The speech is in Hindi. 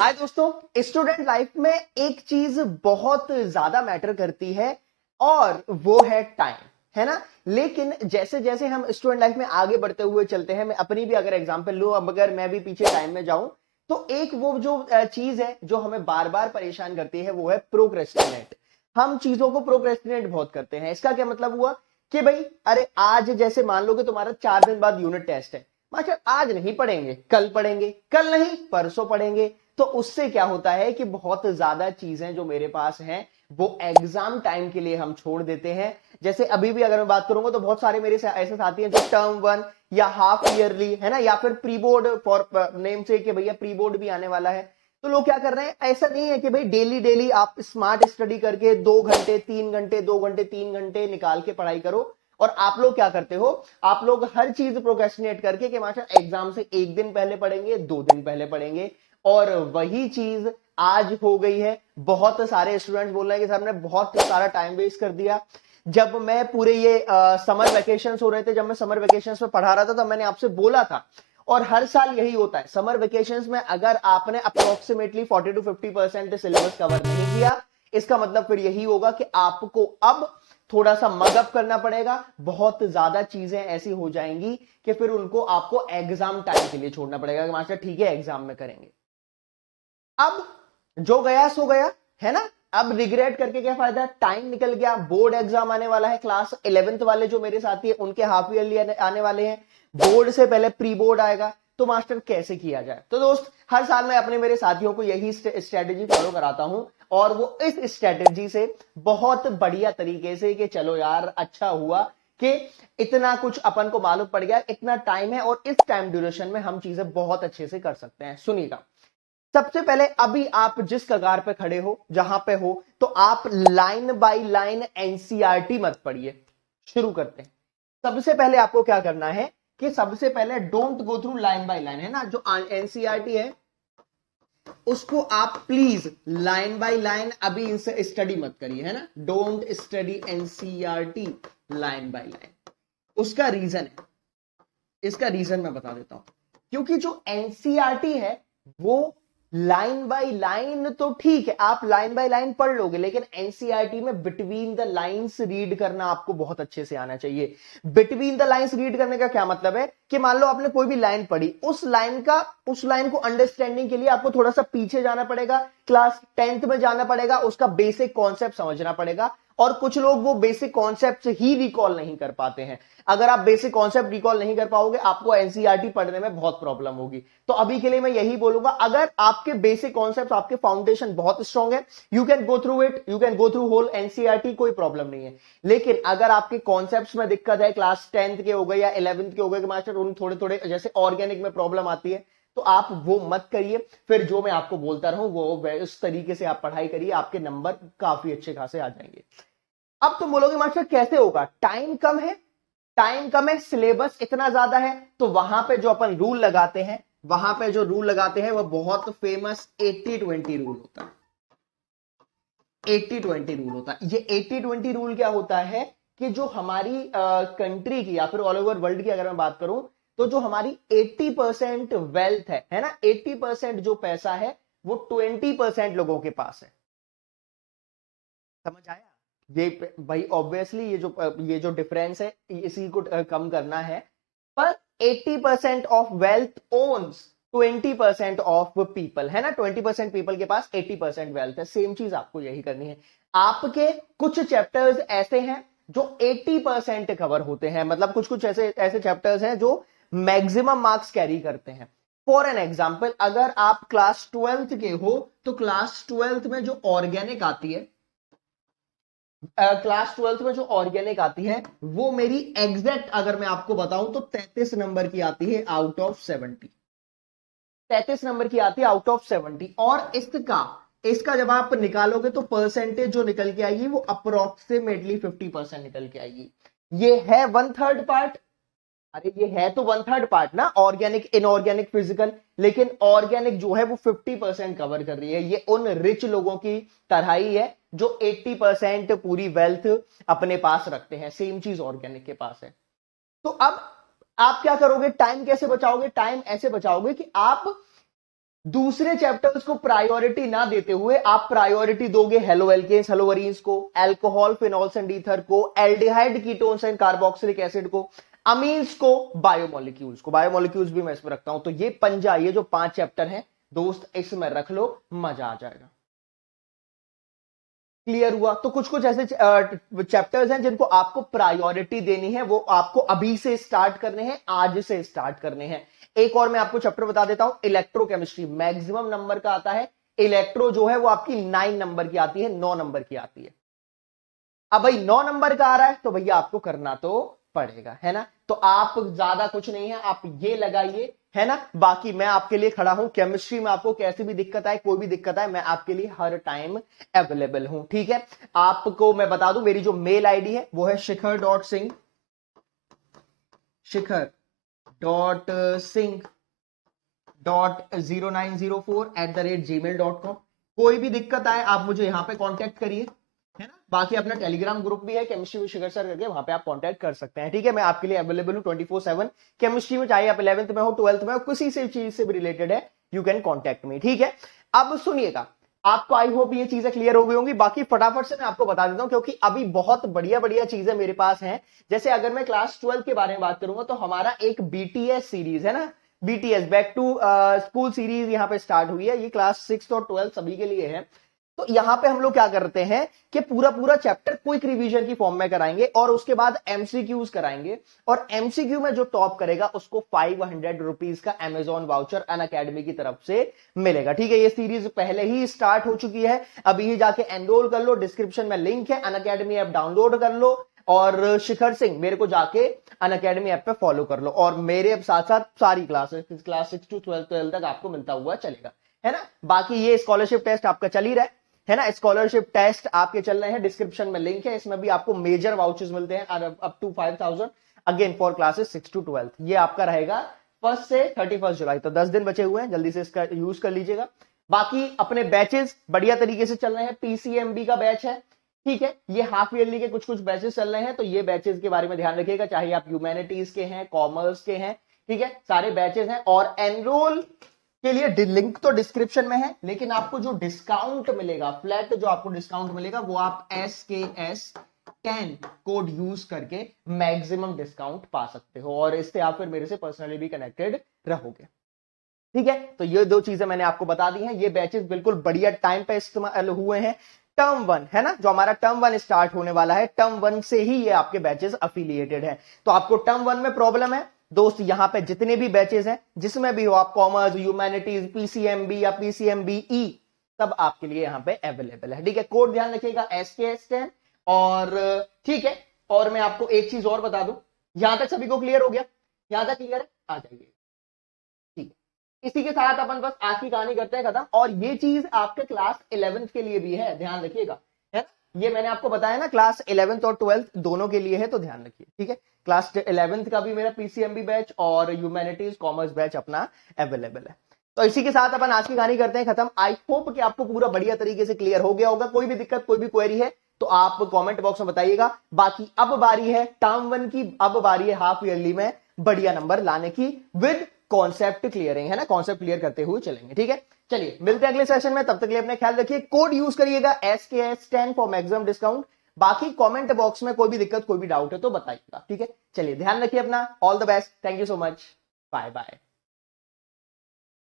हाय दोस्तों, स्टूडेंट लाइफ में एक चीज बहुत ज्यादा मैटर करती है और वो है टाइम, है ना। लेकिन जैसे जैसे हम स्टूडेंट लाइफ में आगे बढ़ते हुए चलते हैं, मैं अपनी भी अगर एग्जांपल लूं, अब अगर मैं भी पीछे टाइम में जाऊं तो एक वो जो चीज है जो हमें बार बार परेशान करती है वो है प्रोक्रेस्टिनेट। हम चीजों को प्रोक्रेस्टिनेट बहुत करते हैं। इसका क्या मतलब हुआ कि भाई अरे आज जैसे मान लो कि तुम्हारा 4 दिन बाद यूनिट टेस्ट है, मास्टर आज नहीं पढ़ेंगे, कल पढ़ेंगे, कल नहीं परसों पढ़ेंगे। तो उससे क्या होता है कि बहुत ज्यादा चीजें जो मेरे पास हैं वो एग्जाम टाइम के लिए हम छोड़ देते हैं। जैसे अभी भी अगर मैं बात करूंगा तो बहुत सारे मेरे ऐसे साथी हैं जो टर्म 1 या हाफ ईयरली, है ना, या फिर प्री बोर्ड फॉर नेम से कि भैया प्री बोर्ड भी आने वाला है। तो लोग क्या कर रहे हैं, ऐसा नहीं है कि भाई डेली डेली आप स्मार्ट स्टडी करके 2 घंटे 3 घंटे 2 घंटे 3 घंटे निकाल के पढ़ाई करो। और आप लोग क्या करते हो, आप लोग हर चीज प्रोक्रेस्टिनेट करके कि मास्टर एग्जाम से 1 दिन पहले पढ़ेंगे, 2 दिन पहले पढ़ेंगे। और वही चीज आज हो गई है। बहुत सारे स्टूडेंट्स बोल रहे हैं कि सर ने बहुत सारा टाइम वेस्ट कर दिया। जब मैं पूरे ये समर वेकेशंस हो रहे थे, जब मैं समर वेकेशंस में पढ़ा रहा था, तब मैंने आपसे बोला था, और हर साल यही होता है, समर वेकेशंस में अगर आपने अप्रोक्सीमेटली 40 to 50% सिलेबस कवर नहीं किया, इसका मतलब फिर यही होगा कि आपको अब थोड़ा सा मगअप करना पड़ेगा। बहुत ज्यादा चीजें ऐसी हो जाएंगी कि फिर उनको आपको एग्जाम टाइम के लिए छोड़ना पड़ेगा कि मास्टर ठीक है एग्जाम में करेंगे। अब जो गया सो गया, है ना। अब रिग्रेट करके क्या फायदा, टाइम निकल गया, बोर्ड एग्जाम आने वाला है। क्लास 11th वाले जो मेरे साथी है उनके हाफ ईयरली आने वाले हैं, बोर्ड से पहले प्री बोर्ड आएगा। तो मास्टर कैसे किया जाए। तो दोस्त, हर साल मैं अपने मेरे साथियों को यही स्ट्रेटेजी फॉलो कराता हूं, और वो इस स्ट्रेटेजी से बहुत बढ़िया तरीके से कि चलो यार अच्छा हुआ कि इतना कुछ अपन को मालूम पड़ गया, इतना टाइम है और इस टाइम ड्यूरेशन में हम चीजें बहुत अच्छे से कर सकते हैं। सुनिएगा, सबसे पहले अभी आप जिस कगार पे खड़े हो, जहां पे हो, तो आप लाइन बाय लाइन एनसीईआरटी मत पढ़िए। शुरू करते हैं। सबसे पहले आपको क्या करना है कि सबसे पहले don't go through line by line, है ना। जो एनसीईआरटी है उसको आप प्लीज लाइन बाय लाइन अभी इनसे स्टडी मत करिए, है ना। Don't study NCERT line by line. उसका रीजन है, इसका रीजन मैं बता देता हूं। क्योंकि जो एनसीईआरटी है वो लाइन बाय लाइन तो ठीक है, आप लाइन बाय लाइन पढ़ लोगे, लेकिन एनसीईआरटी में बिटवीन द लाइंस रीड करना आपको बहुत अच्छे से आना चाहिए। बिटवीन द लाइंस रीड करने का क्या मतलब है कि मान लो आपने कोई भी लाइन पढ़ी, उस लाइन को अंडरस्टैंडिंग के लिए आपको थोड़ा सा पीछे जाना पड़ेगा, क्लास 10th में जाना पड़ेगा, उसका बेसिक कॉन्सेप्ट समझना पड़ेगा। और कुछ लोग वो बेसिक कॉन्सेप्ट ही रिकॉल नहीं कर पाते हैं। अगर आप बेसिक कॉन्सेप्ट रिकॉल नहीं कर पाओगे, आपको एनसीईआरटी पढ़ने में बहुत प्रॉब्लम होगी। तो अभी के लिए मैं यही बोलूंगा, अगर आपके बेसिक कॉन्सेप्ट, आपके फाउंडेशन बहुत स्ट्रांग है, you can go through it, you can go through whole NCERT, कोई प्रॉब्लम नहीं है। लेकिन अगर आपके कॉन्सेप्ट्स में दिक्कत है, क्लास 10th के हो गए या 11th के हो गए कि मास्टर उन थोड़े थोड़े जैसे ऑर्गेनिक में प्रॉब्लम आती है, तो आप वो मत करिए। फिर जो मैं आपको बोलता रहूं वो उस तरीके से आप पढ़ाई करिए, आपके नंबर काफी अच्छे खासे आ जाएंगे। अब तुम बोलोगे मास्टर कैसे होगा, टाइम कम है, टाइम कम है, सिलेबस इतना ज्यादा है। तो वहां पे जो अपन रूल लगाते हैं, वहां पे जो रूल लगाते हैं वो बहुत फेमस 80-20 रूल होता है। 80-20 रूल होता है। ये 80-20 रूल क्या होता है कि जो हमारी कंट्री की या फिर ऑल ओवर वर्ल्ड की अगर मैं बात करूं, तो जो हमारी 80% वेल्थ है ना, 80% जो पैसा है वो 20% लोगों के पास है। समझ आया। ये भाई ऑब्वियसली ये जो डिफरेंस है इसी को कम करना है। पर 80% of wealth owns 20% of people, है ना। 20% पीपल के पास 80% वेल्थ है। सेम चीज आपको यही करनी है। आपके कुछ चैप्टर्स ऐसे हैं जो 80% कवर होते हैं, मतलब कुछ कुछ ऐसे ऐसे चैप्टर्स हैं जो मैक्सिमम मार्क्स कैरी करते हैं। फॉर एन एग्जाम्पल, अगर आप क्लास 12th के हो तो क्लास 12th में जो ऑर्गेनिक आती है, क्लास 12th में जो ऑर्गेनिक आती है वो मेरी एग्जैक्ट अगर मैं आपको बताऊं तो 33 नंबर की आती है आउट ऑफ 70। 33 नंबर की आती है आउट ऑफ 70। और इसका जब आप निकालोगे तो परसेंटेज जो निकल के आएगी वो अप्रोक्सीमेटली 50% निकल के आएगी। ये है 1/3 पार्ट। अरे ये है तो 1/3 पार्ट ना, ऑर्गेनिक इनऑर्गेनिक फिजिकल। लेकिन ऑर्गेनिक जो है वो 50% कवर कर रही है। ये उन रिच लोगों की तरह ही है जो 80% पूरी वेल्थ अपने पास रखते हैं। सेम चीज ऑर्गेनिक के पास है। तो अब आप क्या करोगे, टाइम कैसे बचाओगे। टाइम ऐसे बचाओगे कि आप दूसरे चैप्टर्स को प्रायोरिटी ना देते हुए आप प्रायोरिटी दोगे हेलो एल्केन्स हेलो वरीन्स को, अल्कोहल फिनॉल्स एंड ईथर को, aldehyde ketones and carboxylic acid को, अमीन्स को, बायोमोलिक्यूल्स को। बायोमोलिक्यूल्स भी मैं इसमें रखता हूं। तो ये पंजा, ये जो 5 चैप्टर हैं दोस्त, इसमें रख लो, मजा आ जाएगा। क्लियर हुआ? तो कुछ कुछ ऐसे चैप्टर्स हैं जिनको आपको प्रायोरिटी देनी है, वो आपको अभी से स्टार्ट करने हैं, आज से स्टार्ट करने हैं। एक और मैं आपको चैप्टर बता देता हूं, इलेक्ट्रोकेमिस्ट्री। मैक्सिमम नंबर का आता है इलेक्ट्रो, जो है वो आपकी 9 नंबर की आती है, 9 नंबर की आती है। अब भाई 9 नंबर का आ रहा है तो भैया आपको करना तो पड़ेगा, है ना। तो आप ज्यादा कुछ नहीं है, आप ये लगाइए, है ना। बाकी मैं आपके लिए खड़ा हूं, केमिस्ट्री में आपको कैसी भी दिक्कत आए, कोई भी दिक्कत आए, मैं आपके लिए हर टाइम अवेलेबल हूं, ठीक है। आपको मैं बता दूं, मेरी जो मेल आईडी है वो है शिखर.सिंह, शिखर.सिंह.0904@gmail.com। कोई भी दिक्कत आए आप मुझे यहां पे कांटेक्ट करिए, है ना। बाकी अपना टेलीग्राम ग्रुप भी है केमिस्ट्री विद शिखर सर करके, वहां पे आप कांटेक्ट कर सकते हैं, ठीक है। मैं आपके लिए अवेलेबल हूं 24/7 केमिस्ट्री में, चाहे आप 11th में हो, 12th में हो, किसी से चीज से भी रिलेटेड है, यू कैन कॉन्टेक्ट मी, ठीक है। अब सुनिएगा, आपको आई होप ये चीजें क्लियर हो गई होंगी। बाकी फटाफट से मैं आपको बता देता हूं, क्योंकि अभी बहुत बढ़िया बढ़िया चीजें मेरे पास हैं। जैसे अगर मैं क्लास 12 के बारे में बात करूंगा तो हमारा एक बीटीएस सीरीज है ना, BTS back to school series यहाँ पे स्टार्ट हुई है। ये क्लास 6 और 12 सभी के लिए है। तो यहां पे हम लोग क्या करते हैं कि पूरा पूरा चैप्टर क्विक रिवीजन की फॉर्म में कराएंगे और उसके बाद एमसीक्यूज कराएंगे, और एमसीक्यू में जो टॉप करेगा उसको 500 रुपीज का अमेजॉन वाउचर अनअकैडमी की तरफ से मिलेगा, ठीक है। ये सीरीज पहले ही स्टार्ट हो चुकी है, अभी ही जाके एनरोल कर लो, डिस्क्रिप्शन में लिंक है, अनअकैडमी ऐप डाउनलोड कर लो, और शिखर सिंह मेरे को जाके अनअकैडमी ऐप पे फॉलो कर लो, और मेरे साथ साथ सारी क्लासेस क्लास 6 to 12 तक आपको मिलता हुआ चलेगा, है ना। बाकी ये स्कॉलरशिप टेस्ट आपका चल ही रहा है ना, स्कॉलरशिप टेस्ट आपके चल रहे हैं, डिस्क्रिप्शन में लिंक है, इसमें भी आपको मेजर वाउचर्स मिलते हैं up to 5000 again for classes 6 to 12। ये आपका रहेगा 1 से 31 जुलाई, तो 10 दिन बचे हुए हैं, जल्दी से इसका यूज कर लीजिएगा। बाकी अपने बैचेस बढ़िया तरीके से चल रहे हैं, पीसीएमबी का बैच है, ठीक है। ये हाफ ईयरली के कुछ कुछ बैचेस चल रहे हैं, तो ये बैचेस के बारे में ध्यान रखिएगा, चाहे आप ह्यूमैनिटीज के हैं, कॉमर्स के हैं, ठीक है, सारे बैचेस हैं। और एनरोल के लिए लिंक तो डिस्क्रिप्शन में है, लेकिन आपको जो डिस्काउंट मिलेगा, फ्लैट जो आपको डिस्काउंट मिलेगा, वो आप SKS10 कोड यूज करके मैक्सिमम डिस्काउंट पा सकते हो, और इससे आप फिर मेरे से पर्सनली भी कनेक्टेड रहोगे, ठीक है। तो ये दो चीजें मैंने आपको बता दी हैं। ये बैचेस बिल्कुल बढ़िया टाइम पे इस्तेमाल हुए हैं। टर्म 1 है ना, जो हमारा टर्म 1 स्टार्ट होने वाला है, टर्म 1 से ही ये आपके बैचेस अफिलिएटेड है। तो आपको टर्म 1 में प्रॉब्लम है दोस्त, यहां पे जितने भी बैचेस हैं, जिसमें भी हो आप, कॉमर्स, ह्यूमैनिटीज, पीसीएमबी या पीसीएमबीई, सब आपके लिए यहां पे अवेलेबल है, ठीक है। कोड ध्यान रखिएगा SKS10। और ठीक है, और मैं आपको एक चीज और बता दूं, यहां तक सभी को क्लियर हो गया? यहां तक क्लियर है? आ जाइए, ठीक है। इसी के साथ अपन बस आज की कहानी करते हैं खत्म। और ये चीज आपके क्लास 11th के लिए भी है, ध्यान रखिएगा, है ना। ये मैंने आपको बताया ना, क्लास 11th और 12th दोनों के लिए है, तो ध्यान रखिए, ठीक है। क्लास 11th का भी मेरा पीसीएमबी बैच और ह्यूमैनिटीज कॉमर्स बैच अपना अवेलेबल है। तो इसी के साथ अपन आज की कहानी करते हैं खत्म। आई होप कि आपको पूरा बढ़िया तरीके से क्लियर हो गया होगा। कोई भी दिक्कत, कोई भी क्वेरी है तो आप कमेंट बॉक्स में बताइएगा। बाकी अब बारी है टर्म 1 की, अब बारी है हाफ ईयरली में बढ़िया नंबर लाने की विद कॉन्सेप्ट क्लियरिंग, है ना। कॉन्सेप्ट क्लियर करते हुए चलेंगे, ठीक है। चलिए मिलते हैं अगले सेशन में, तब तक के लिए अपने ख्याल रखिए। कोड यूज करिएगा SKS10 फॉर मैक्सिमम डिस्काउंट। बाकी कमेंट बॉक्स में कोई भी दिक्कत, कोई भी डाउट है तो बताइएगा, ठीक है। चलिए ध्यान रखिए अपना, all the best, thank you so much, bye bye.